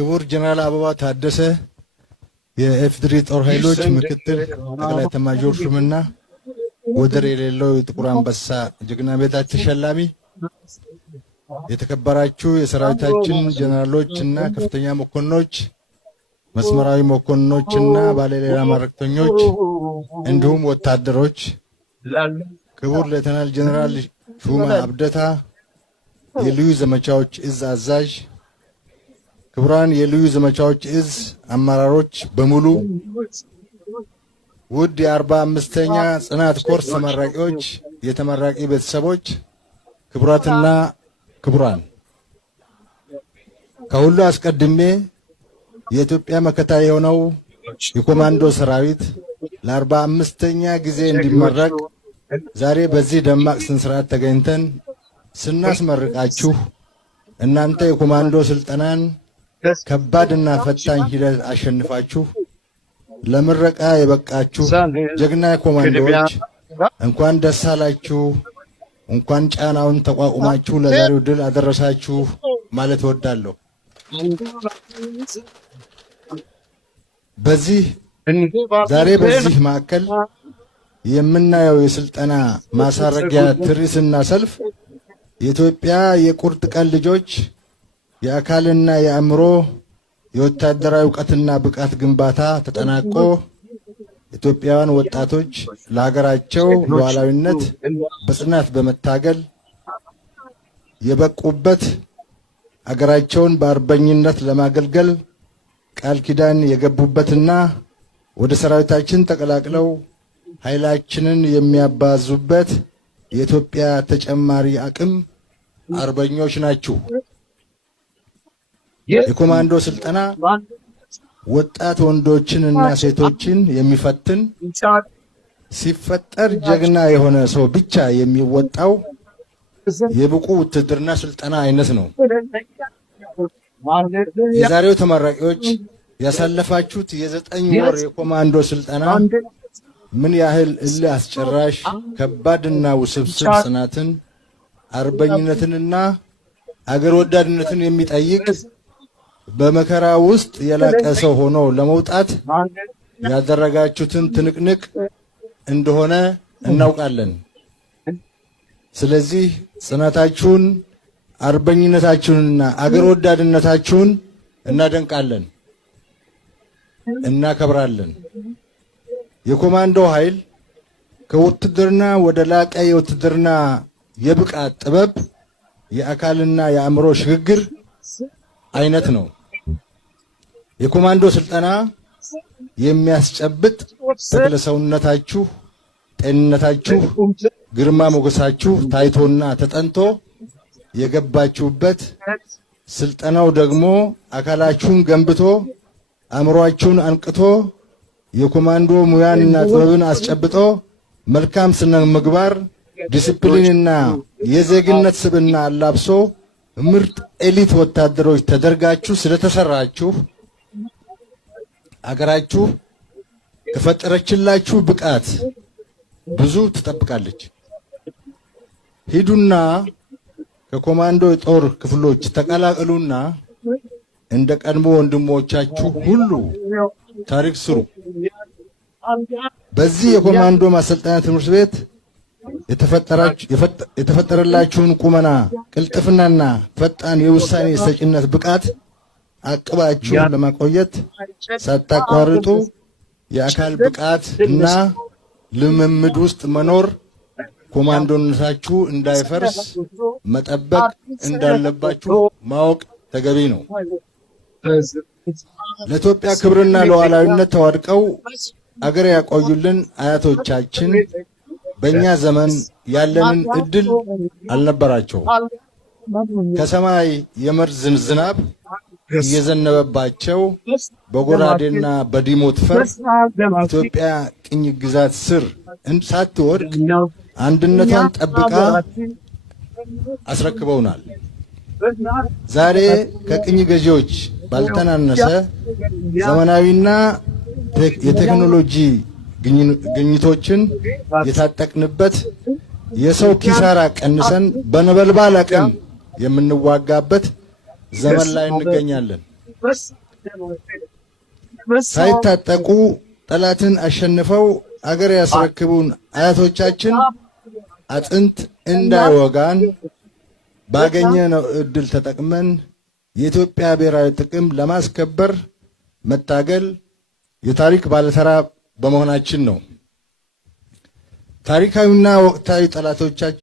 ክቡር ጀነራል አበባ ታደሰ የኢፌዴሪ ጦር ኃይሎች ምክትል ጠቅላይ ኤታማዦር ሹምና ወደር የሌለው የጥቁር አንበሳ ጀግና ሜዳሊያ ተሸላሚ፣ የተከበራችሁ የሰራዊታችን ጀነራሎችና ከፍተኛ መኮንኖች፣ መስመራዊ መኮንኖችና ባለሌላ ማዕረግተኞች እንዲሁም ወታደሮች፣ ክቡር ሌተናል ጀነራል ሹማ አብደታ የልዩ ዘመቻዎች እዝ አዛዥ፣ ክቡራን የልዩ ዘመቻዎች እዝ አመራሮች በሙሉ፣ ውድ የ45ኛ ጽናት ኮርስ ተመራቂዎች፣ የተመራቂ ቤተሰቦች፣ ክቡራትና ክቡራን፣ ከሁሉ አስቀድሜ የኢትዮጵያ መከታ የሆነው የኮማንዶ ሰራዊት ለ45ኛ ጊዜ እንዲመረቅ ዛሬ በዚህ ደማቅ ስነ ስርዓት ተገኝተን ስናስመርቃችሁ እናንተ የኮማንዶ ስልጠናን ከባድና ፈታኝ ሂደት አሸንፋችሁ ለምረቃ የበቃችሁ ጀግና ኮማንዶዎች እንኳን ደስ አላችሁ፣ እንኳን ጫናውን ተቋቁማችሁ ለዛሬው ድል አደረሳችሁ ማለት እወዳለሁ። ዛሬ በዚህ ማዕከል የምናየው የስልጠና ማሳረጊያ ትርኢትና ሰልፍ የኢትዮጵያ የቁርጥ ቀን ልጆች የአካልና የአእምሮ የወታደራዊ ዕውቀትና ብቃት ግንባታ ተጠናቆ ኢትዮጵያውያን ወጣቶች ለሀገራቸው ሉዓላዊነት በጽናት በመታገል የበቁበት፣ አገራቸውን በአርበኝነት ለማገልገል ቃል ኪዳን የገቡበትና ወደ ሰራዊታችን ተቀላቅለው ኃይላችንን የሚያባዙበት የኢትዮጵያ ተጨማሪ አቅም አርበኞች ናችሁ። የኮማንዶ ስልጠና ወጣት ወንዶችንና ሴቶችን የሚፈትን ሲፈጠር ጀግና የሆነ ሰው ብቻ የሚወጣው የብቁ ውትድርና ስልጠና አይነት ነው። የዛሬው ተመራቂዎች ያሳለፋችሁት የ9 ወር የኮማንዶ ስልጠና ምን ያህል እልህ አስጨራሽ ከባድና ውስብስብ ጽናትን፣ አርበኝነትንና አገር ወዳድነትን የሚጠይቅ በመከራ ውስጥ የላቀ ሰው ሆኖ ለመውጣት ያደረጋችሁትን ትንቅንቅ እንደሆነ እናውቃለን። ስለዚህ ጽናታችሁን፣ አርበኝነታችሁንና አገር ወዳድነታችሁን እናደንቃለን፣ እናከብራለን። የኮማንዶ ኃይል ከውትድርና ወደ ላቀ የውትድርና የብቃት ጥበብ የአካልና የአእምሮ ሽግግር አይነት ነው። የኮማንዶ ስልጠና የሚያስጨብጥ ተክለ ሰውነታችሁ፣ ጤንነታችሁ፣ ግርማ ሞገሳችሁ ታይቶና ተጠንቶ የገባችሁበት፣ ስልጠናው ደግሞ አካላችሁን ገንብቶ አእምሮአችሁን አንቅቶ የኮማንዶ ሙያንና ጥበብን አስጨብጦ መልካም ስነ ምግባር፣ ዲሲፕሊንና የዜግነት ስብዕና አላብሶ ምርጥ ኤሊት ወታደሮች ተደርጋችሁ ስለተሰራችሁ አገራችሁ ከፈጠረችላችሁ ብቃት ብዙ ትጠብቃለች። ሂዱና ከኮማንዶ ጦር ክፍሎች ተቀላቀሉና እንደ ቀድሞ ወንድሞቻችሁ ሁሉ ታሪክ ስሩ። በዚህ የኮማንዶ ማሰልጠኛ ትምህርት ቤት የተፈጠረላችሁን ቁመና፣ ቅልጥፍናና ፈጣን የውሳኔ ሰጪነት ብቃት አቅባችሁ ለማቆየት ሳታቋርጡ የአካል ብቃት እና ልምምድ ውስጥ መኖር ኮማንዶነታችሁ እንዳይፈርስ መጠበቅ እንዳለባችሁ ማወቅ ተገቢ ነው። ለኢትዮጵያ ክብርና ሉዓላዊነት ተዋድቀው አገር ያቆዩልን አያቶቻችን በእኛ ዘመን ያለንን እድል አልነበራቸው። ከሰማይ የመርዝ ዝናብ እየዘነበባቸው በጎራዴና በዲሞት ፈር ኢትዮጵያ ቅኝ ግዛት ስር ሳትወድቅ አንድነቷን ጠብቃ አስረክበውናል። ዛሬ ከቅኝ ገዢዎች ባልተናነሰ ዘመናዊና የቴክኖሎጂ ግኝቶችን የታጠቅንበት የሰው ኪሳራ ቀንሰን በነበልባል አቅም የምንዋጋበት ዘመን ላይ እንገኛለን። ሳይታጠቁ ጠላትን አሸንፈው አገር ያስረክቡን አያቶቻችን አጥንት እንዳይወጋን ባገኘነው እድል ተጠቅመን የኢትዮጵያ ብሔራዊ ጥቅም ለማስከበር መታገል የታሪክ ባለተራ በመሆናችን ነው። ታሪካዊና ወቅታዊ ጠላቶቻችን